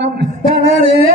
Hare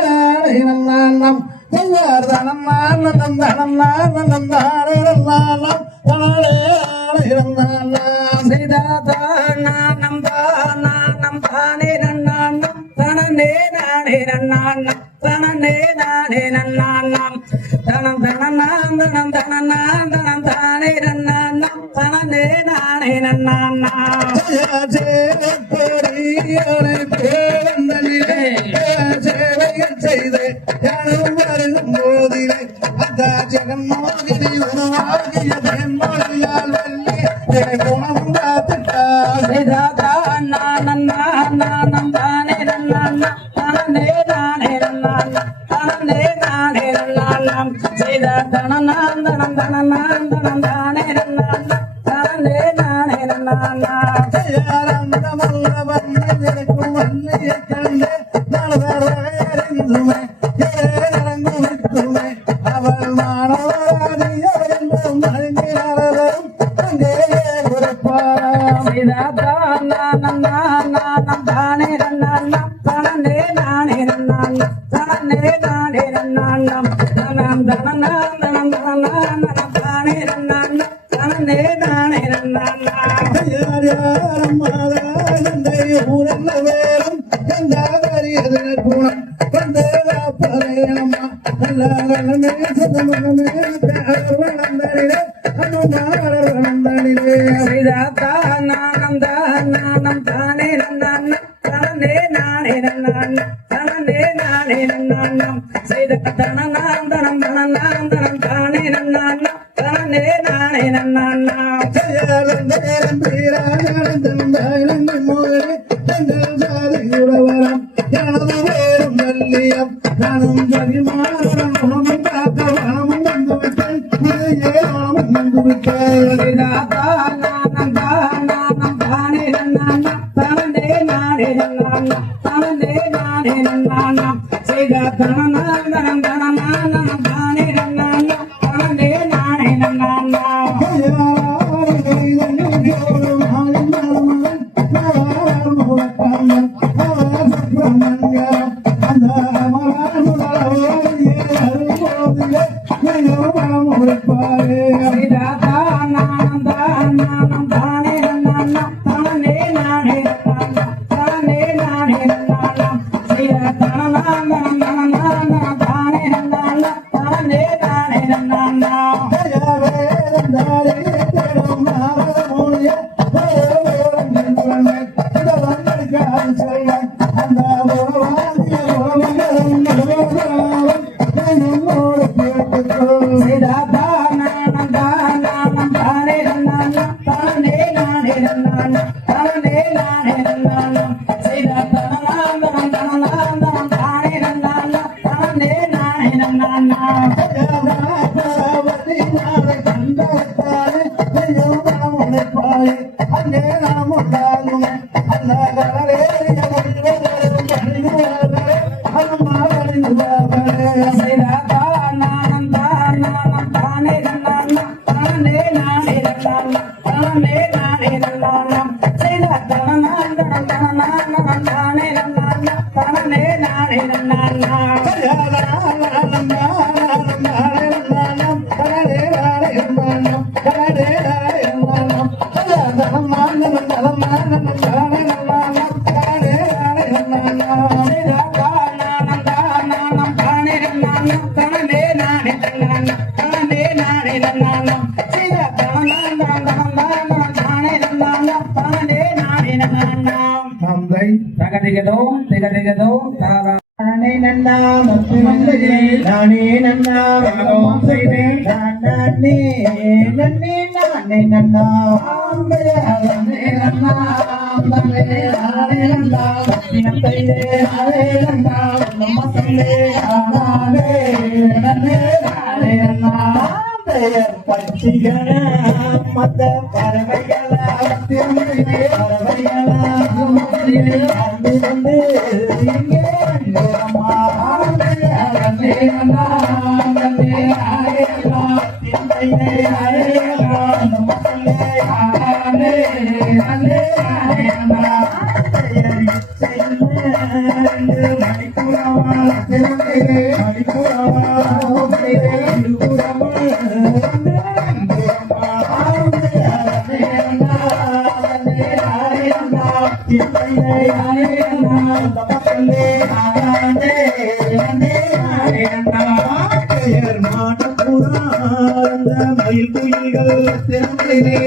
மயில் குயில்கள்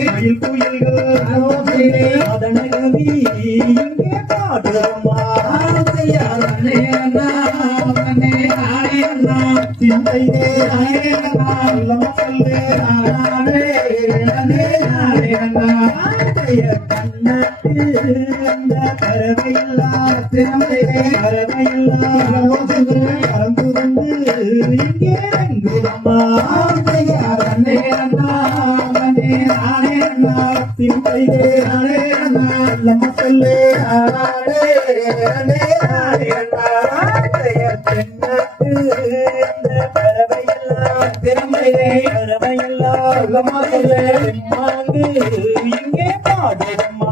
மயில் குயில்கள் அதனகவி இங்கே பாடுறம்மா இங்கே பாடுறம்மா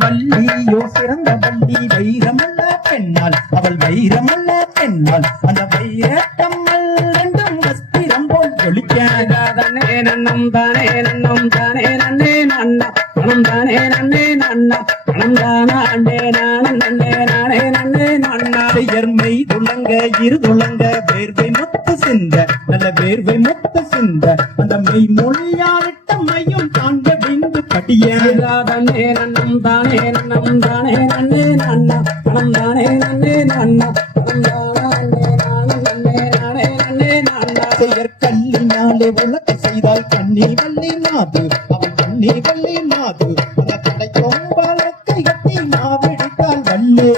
வள்ளியோ சிறந்த வள்ளி வைரமல்ல பெண்ணால் அவள் வைரமல்ல பெண்ணால் அந்த வைரத்தம்மல் ரெண்டும் வஸ்திரம் போல் ஜொலிக்கானே நன்னம் தானே நன்னம் தானே நன்னே நன்னா பணம் தானே நன்னே நன்னா பணம் தானா அண்டே நானே நன்னே நானே நன்னே நன்னா எர்மை துளங்க இரு துளங்க வேர்வை முத்து சிந்த நல்ல வேர்வை முத்து சிந்த அந்த மெய் மொழியாவிட்ட மையும் தாண்ட விந்து படியானே நன்னம் தானே நன்னம் தானே நன்னே நன்னா பணம் தானே நன்னே நன்னா பணம் தானா அண்டே நானே நன்னே செயற் கல்லினாலே உலக செய்தால் கண்ணி வள்ளி மாது அவள் கண்ணி வள்ளி மாது அந்த கடை கொம்பலக்கை கட்டி மாவிடித்தால் வல்லே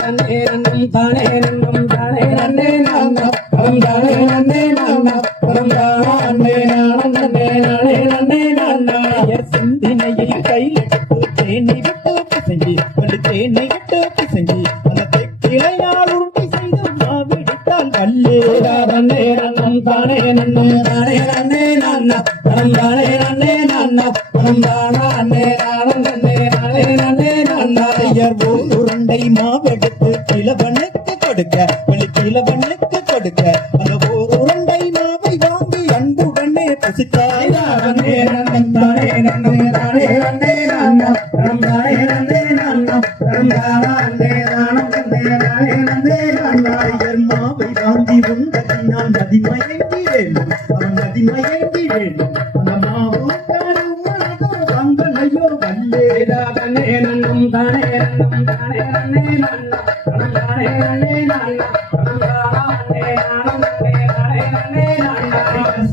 தன்னே நன்னும் தானே நன்னும் தானே நன்னே நானா தானே நன்னே நானா தானே நானா நன்னே நானே நன்னே நானா சிந்தினையை கையிலெடுத்து தேனி விட்டு பிசைஞ்சி அந்த தேனை விட்டு பிசைஞ்சி அந்த தெக்கிளையால் உருட்டி செய்து மாவிடித்தால் வல்லே தன்னே நன்னும் தானே நன்னும் தானே நன்னே நானா தானே நன்னே நானா தானே நானா நன்னே நானே நன்னே நானா உருண்டை மாவெடுத்து கிழவனுக்கு கொடுக்க வெளி கிழவனுக்கு கொடுக்க அந்த ஓர் உருண்டை மாவை வாங்கி அன்புடனே பசித்தாய் தன்னே நன்னும் தானே நன்னும் தானே நன்னே நானா தானே நன்னே நானா தானே நானா நன்னே நானே நன்னே நானா மாவை வாங்கி உண்டதினால் நதிமயங்கி வேண்டும் அவன் நதிமயங்கி வேண்டும் அந்த மாவு வாங்கலையோ வல்லே தன்னே நன்னும் தானே நன்னும் தானே நன்னே நானா தானே நன்னே நானா தானே நானா நன்னே நானே நன்னே நானா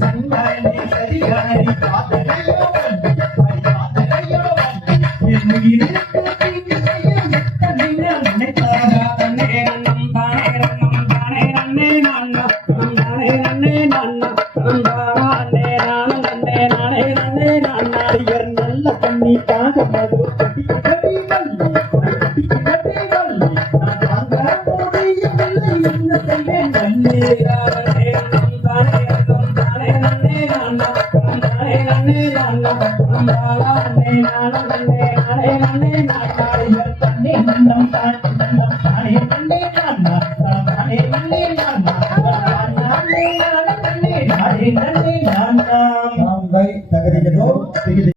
சங்காயி சரிகாரி காதலையோ வல்லே என் உயிருக்கு தீங்கு செய்யும் எத்தனை நான் நினைத்தாரா தன்னே நன்னும் தானே நன்னும் தானே நன்னே நானா தானே நன்னே நானா தானே நானா நன்னே நானே நன்னே நானா ஐயர் நல்ல பண்ணிக்காக மது கட்டி வள்ளி நான் வாங்க முடியவில்லை என்ன செய்வேன் வல்லே தன்னே நன்னும் தானே நன்னும் தானே நன்னே நானா தானே நன்னே நானா தானே நானா நன்னே நானே நன்னே நானா ஐயர் தன்னை நன்னம் தானே நன்னே நானா தானே நன்னே நானா தானே நானே நன்னே நானே நானா நாம் கை தகதிகளோ